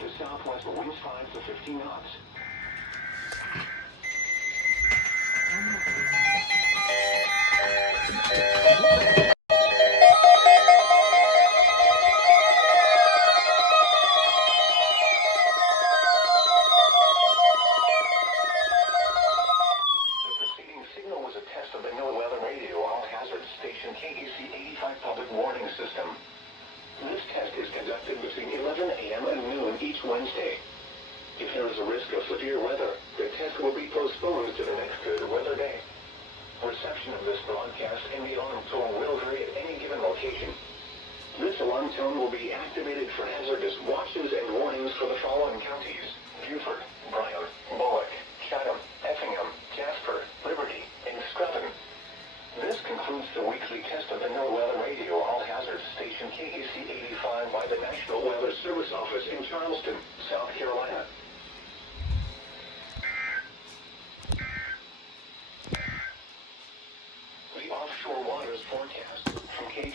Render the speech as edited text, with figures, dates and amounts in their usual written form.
south to southwest, winds 5 to 15 knots. KAC 85 public warning system. This test is conducted between 11 a.m. and noon each Wednesday. If there is a risk of severe weather, the test will be postponed to the next good weather day. Reception of this broadcast and the alarm tone will vary at any given location. This alarm tone will be activated for hazardous watches and warnings for the following counties: Beaufort, Bryan, Bullock, Chatham, Effingham, Jasper, Liberty, and Scranton. This concludes the weekly test of the NOAA Weather Radio All-Hazard Station KAC 85 by the National Weather Service Office in Charleston, South Carolina. The offshore waters forecast from KAC